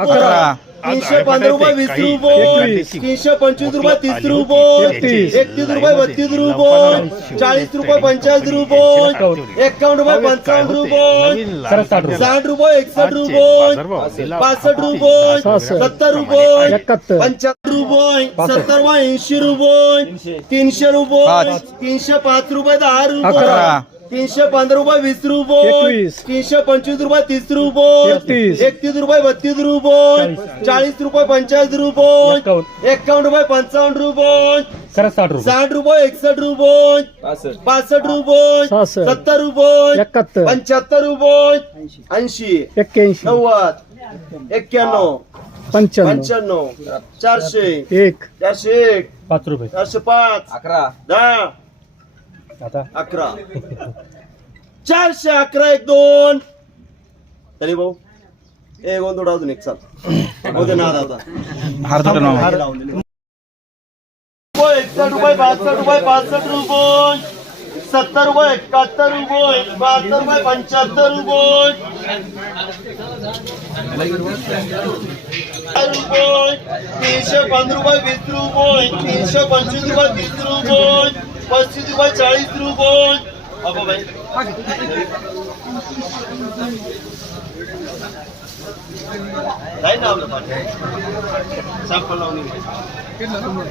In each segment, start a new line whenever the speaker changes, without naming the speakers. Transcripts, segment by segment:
अकरा.
तीनशे पंधरा रुपये वीस रुपये तीनशे पंचवीस रुपये तीस रुपये
एकतीस.
रुपये बत्तीस रुपये. चाळीस रुपये पंचाळीस रुपये एकावन्न रुपये पंचावन्न रुपये साठ रुपये एकसष्ट रुपये पासष्ट रुपये सत्तर रुपये पंच्याहत्तर रुपये सत्तर रुपये ऐंशी रुपये तीनशे रुपये. तीनशे पाच रुपये दहा
अकरा.
रुपये तीनशे पंधरा रुपये वीस रुपये
एकवीस.
तीनशे पंचवीस रुपये तीस रुपये
एकतीस.
एकतीस रुपये बत्तीस रुपये चाळीस. रुपये पंचाळीस रुपये एकावन्न. रुपये पंचावन्न रुपये
साठ रुपये.
साठ रुपये एकसष्ट रुपये पासष्ट. रुपये
सहासष्ट.
सत्तर रुपये
एकाहत्तर.
पंच्याहत्तर रुपये ऐंशी.
एक्क्याऐंशी.
नव्वद. एक्क्याण्णव.
पंच्याण्णव.
पंच्याण्णव. चारशे.
एक.
चारशे एक.
पाच रुपये.
चारशे पाच.
अकरा.
दहा.
आता?
अकरा. चारशे अकरा एक दोन. तरी भाऊ. ए दोन थोडा अजून एक चाल. होते ना आता
हार नाव.
रुपये एकसष्ट रुपये बासष्ट रुपये पासष्ट रुपये. सत्तर रुपये एकाहत्तर रुपये बहात्तर रुपये पंच्याहत्तर रुपये. रुपये तीनशे पंधरा रुपये वीस रुपये तीनशे पंचवीस रुपये तीस रुपये. पस्तीस रुपये चाळीस रुपये अगो बाई नाही ना आपलं पाठी. सॅम्पल लावून घे.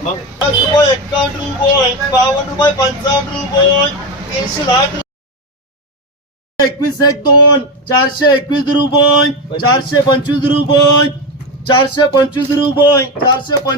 मग पन्नास रुपये एकावन्न रुपये बावन्न रुपये पंचावन्न रुपये तीनशे लाख एकवीस एक दोन चारशे एकवीस रुपये चारशे पंचवीस रुपये चारशे पंचवीस रुपये चारशे पंचवीस